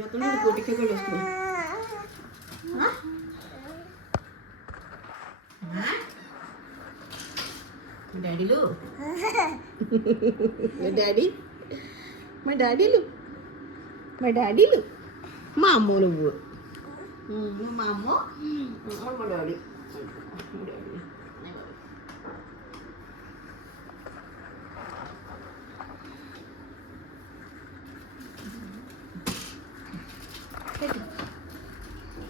చెప్తున్నా కోటికే కూడా వస్తుంది. డాడీలు మా డాడీలు మా అమ్మ నువ్వు మా అమ్మ మా డాడీ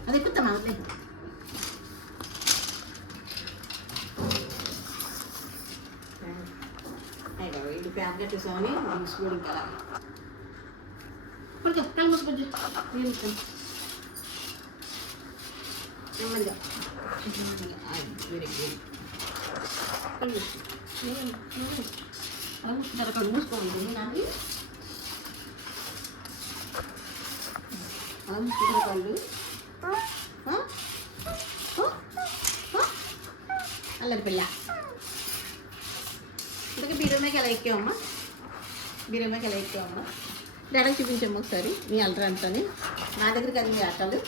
అది ఎక్కుతామా వదిలేదు. ఇది ప్యాన్ కట్టేసామని తీసుకుని ఇంకా పడుకో కళ్ళు మూసుకొచ్చు నెమ్మదిగా వెరీ గుడ్. కళ్ళు మూసుకుంటారు, కళ్ళు మూసుకోవాలి నాకు అలా మూసుకుంటారు కళ్ళు. అల్లరి పిల్ల ఇంతకీ బీరమ్మకి ఎలా ఎక్కావమ్మా? బీరమ్మకి ఎలా ఎక్కావమ్మా? డాడీకి చూపించమ్మా ఒకసారి మీ అల్లరి అంతని. నా దగ్గరికి అది మీ ఆటలు.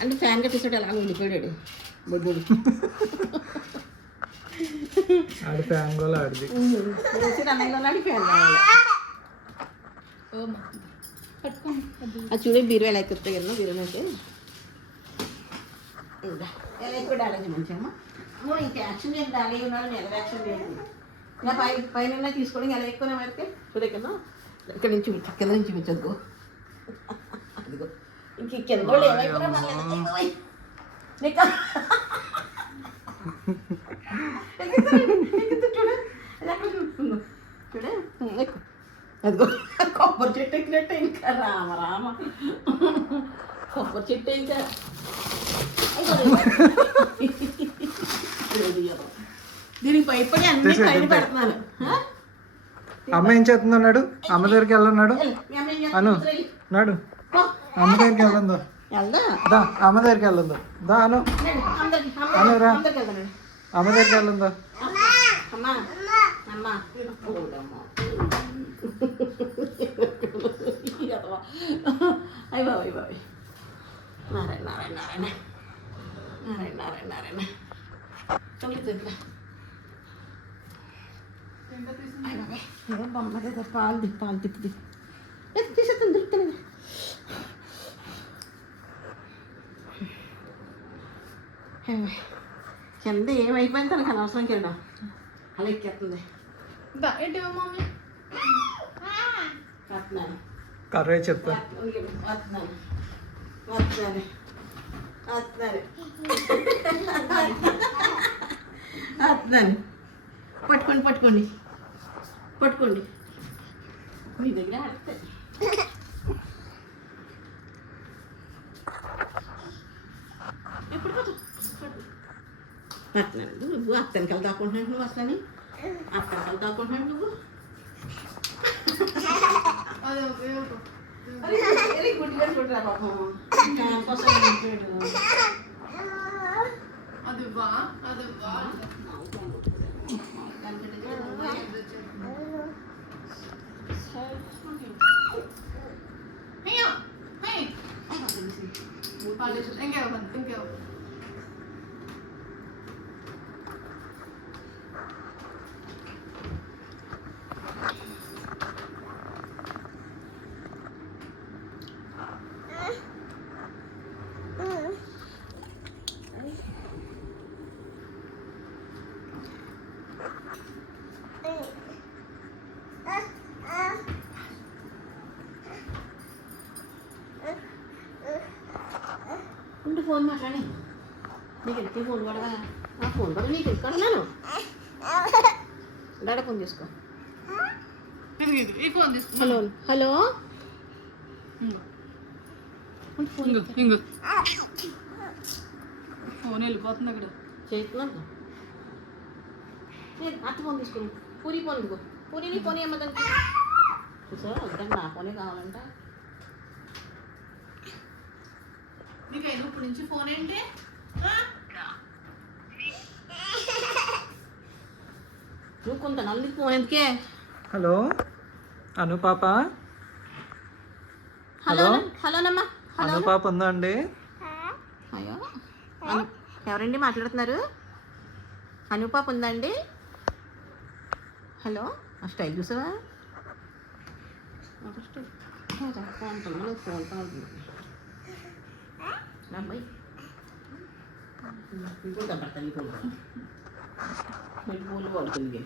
అంటే ఫ్యాన్ కట్టేసాడు అలా ఉండిపోయాడు బొడ్డు. ఫ్యాన్ కూడా ఆడిది అన్నయ్యలోనాడు ఫ్యాన్ కావాలి. అది చూడే బీరువా ఎలా ఎక్కుతాయి కదా బీరువైతే ఎలా ఎక్కువ డాలేజ్ మంచిగా ఇంక యాక్షన్ చేసి డాలీ ఉన్నాడు. నేను ఎలా యాక్షన్ చేయండి ఇలా పైన తీసుకోవడం ఎలా ఎక్కువ అయితే చూడే కదా. ఇక్కడ నుంచి కింద నుంచి చూపించద్దు. అదిగో ఇంక కింద వాళ్ళు ఏమైపోయినా చూడే ఎక్కడ చూస్తున్నావు చూడే ఎక్కువ. అదిగో కొబ్బరి చెట్టు ఎక్కినట్టే ఇంకా రామ రామ కొబ్బరి చెట్టు ఇంకా దీనికి భయపడి అన్ని పైన పెడుతున్నాను. అమ్మ ఏం చేస్తుంది అన్నాడు? అమ్మ దగ్గరికి వెళ్ళన్నాడు అను నాడు. అమ్మ దగ్గరికి వెళ్ళందో దా, అమ్మ దగ్గరికి వెళ్ళందో దా అను అనురా. అమ్మ దగ్గరికి వెళ్ళందో అయ్య బాబు అయ్య బాబు నారాయణ నారాయణ నారాయణ నారాయణ నారాయణ నారాయణ తొమ్మిది అయ్య బాబాయ్ ఏదో బొమ్మది పాలు తిప్పుది తీసేస్తాను దొరుకుతాను. కింద ఏమైపోయింది తనకు అనవసరం కింద అలా ఎక్కేస్తుంది. కర్రే చెప్తా పట్టుకోండి మీ దగ్గర ఆడితే ఎప్పుడు అట్లేదు నువ్వు అత్తనికలు దాక్కుంటున్నావు. నువ్వు అసలు అత్తనికలు దాక్కుంటున్నావు నువ్వు. గుడ్డిగా చూడరా పాపం ఉండి ఫోన్ మాట్లాడి నీకు వెళ్తే ఫోన్ కూడా ఆ ఫోన్ కూడా నీకు ఎక్కడున్నాను. డాడీ ఫోన్ తీసుకో. హలో హలో ఫోన్ వెళ్ళిపోతుంది అక్కడ చేస్తున్నాను. అత్త ఫోన్ తీసుకుని పూరి ఫోన్ ఇదిగో పూరి నీ ఫోన్ ఏమదంటే చూసా వద్దండి నా ఫోనే కావాలంట. నీకు ఇప్పుడు నుంచి ఫోన్ ఏంటి? నువ్వు కొంత నల్లి ఫోన్ ఎందుకే హలో అను పాప. హలో హలో హలోనమ్మా. హలో అను పాప ఉందా అండి? అయ్యో ఎవరండి మాట్లాడుతున్నారు? అనుపాప ఉందండి? హలో ఆ స్టైల్ చూసావా? ఫోన్ అమ్మాయి ఇంకో కనపడతాను ఇంకో పూలు పడుతుంది.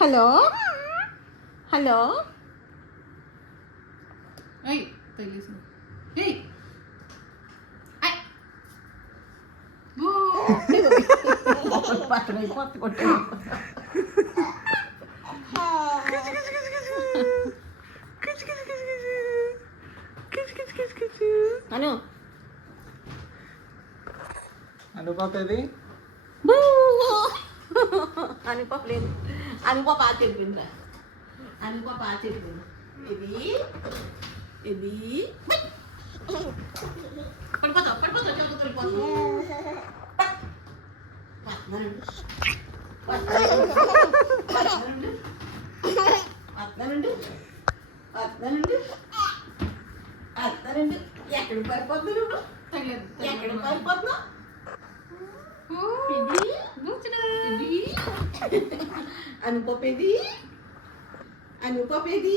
హలో హలో కొత్త కొట్ట అను అను పాప ఏది? అనుపాప లేదు. అనుపాప ఆ చెప్పిందా? అనుపాప ఆ చెప్పింది. ఇది ఇది పడిపోతావు పడిపోతావు పడిపోతావు. అత్తనండి ఎక్కడికి పడిపోతున్నావు నువ్వు? ఎక్కడికి పడిపోతున్నావు? అనుకోపేది అనుకోపేది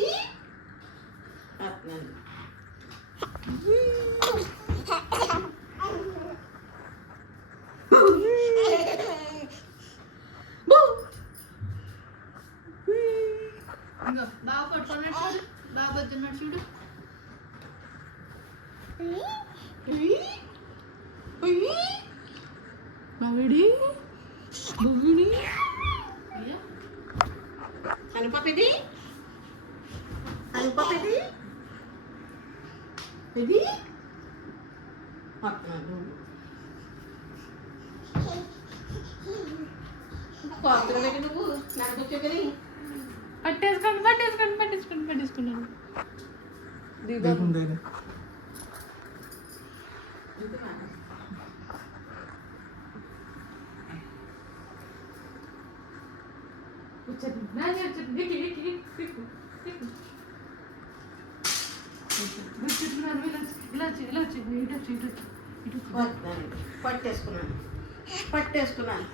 అత్తనండి. బాగా పట్టుకున్నాడు చూడు, బాగా వద్దున్నాడు చూడు. బాగుడి బొగ్గుడి అనుపపేది అనుపపేది ఇది కోతలు పెట్టి నువ్వు నడకొచ్చావు కదా. పట్టేసుకున్నాను. లేకుండే పట్టేసుకున్నాను పట్టేసుకున్నాను.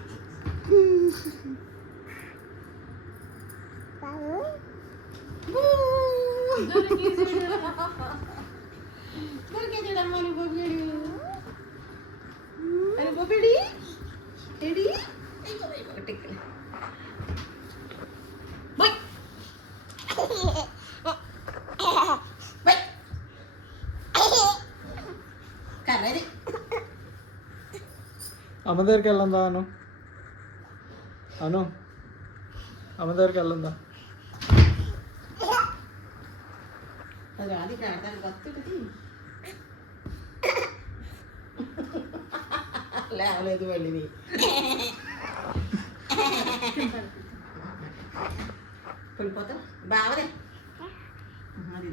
దొరికేదమ్మా నీ బొబ్బేడి అని బొబ్బేడి ఏడి టిక్కలే కర్రది. అమ్మ దగ్గరికి వెళ్ళందా? అను అను అమ్మ దగ్గరికి వెళ్ళందా? అది రాదు ఇక్కడ ఆడతాను కొత్తది లేవలేదు వెళ్ళింది. వెళ్ళిపోతా బావదే అది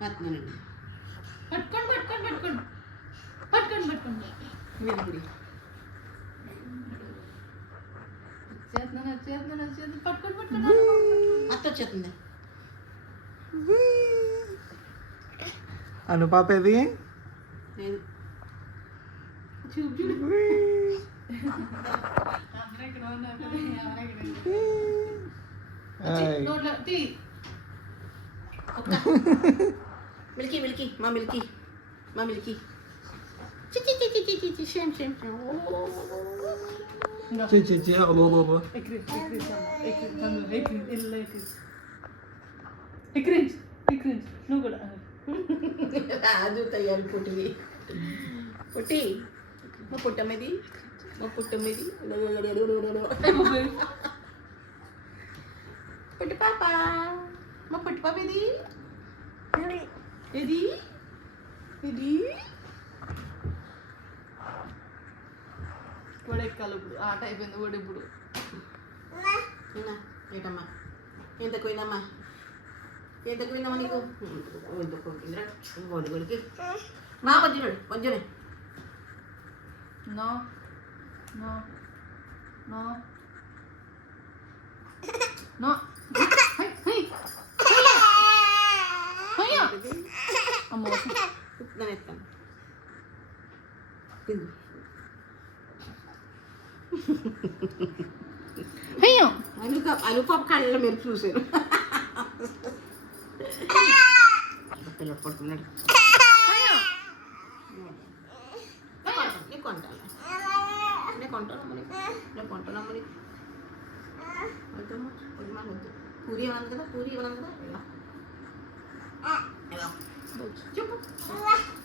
పత్నండి పట్టుకోండి వెలుగుడి పట్టుకోండి. అత్త వచ్చేస్తుంది. అను పాప ఏది? లేదు చూడు చూడు మిల్కీ మిల్కీ మా మిల్కీ మా మిల్కీ సేమ్ సేమ్ నువ్వు కూడా రాజు తయారు పుట్టివి పుట్టి మా పుట్టమ్మది మా పుట్టమ్మది పుట్టి పాప మా పుట్టి పాప ఇది ఇది ఇది కూడా ఎక్కాలి ఇప్పుడు. ఆట అయిపోయింది కూడా ఇప్పుడు. ఏటమ్మా ఎంత పోయిందమ్మా ఏ దగ్గర విన్నామా నీకు గోడికి మా వజ్జుడు వజ్జుడే No. No. No. No. Hey, hey. Hey. అమ్మో. దాని ఎత్తాను తిందు అయ్యో అలుపాపు కళ్ళలో మీరు చూసారు పిల్లలు పడుతున్నాడు నీకు కొంటాను నేను కొంటానమ్మని నేను కొంటానమ్మని వద్దమ్మా వద్దు వద్దు పూరి ఇవ్వను కదా పూరి ఇవ్వను కదా చెప్పు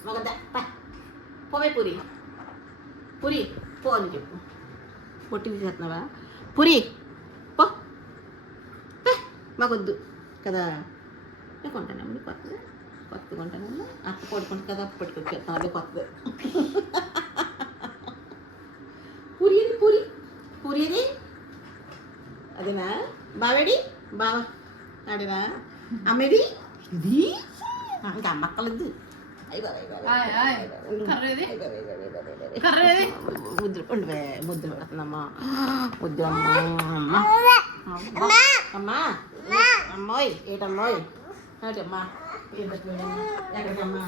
మగద్దా పోవే పూరి పూరి పో అని చెప్పు పొట్టి తీసేస్తున్నావా పూరి పో మాకొద్దు కదా నేను కొంటానమ్మని కొత్తది కొంటానమ్మా అత్త పడుకుంటుంది కదా అప్పు పట్టుకొచ్చేస్తాను అదే కొత్తది పూరి అది పూరి పూరి అది అదేనా బావేడి బావా ఆడినా అమ్మేది ఇది ఇంకా అమ్మ అక్కలద్దు ముద్దులు పండువే ముద్దులు పెడుతుందమ్మా ముద్దులమ్మా అమ్మా అమ్మాయి ఏటమ్మాయి ఏటమ్మా ఎక్కడికమ్మా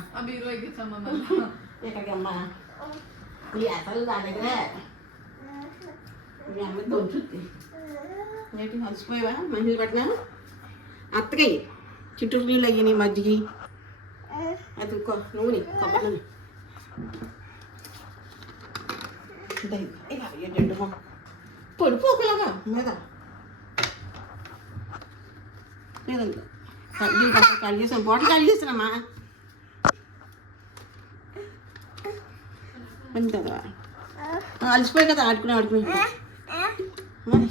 ఎక్కడికమ్మా నీ అసలు నా దగ్గర మీ అమ్మ దొంచుద్ది ఏంటి అలసిపోయావా మంచిది పట్టినా అత్తకాయ చిట్టూరు నీళ్ళు అయ్యి మజ్జిగి అది నూనె కొబ్బరి నూనె జెండు పొడిపోకలాగా మీద లేదండి ఖాళీ చేసాను బాటిల్ ఖాళీ చేస్తానమ్మా అంతే కదా అలసిపోయి కదా ఆడుకుని మరి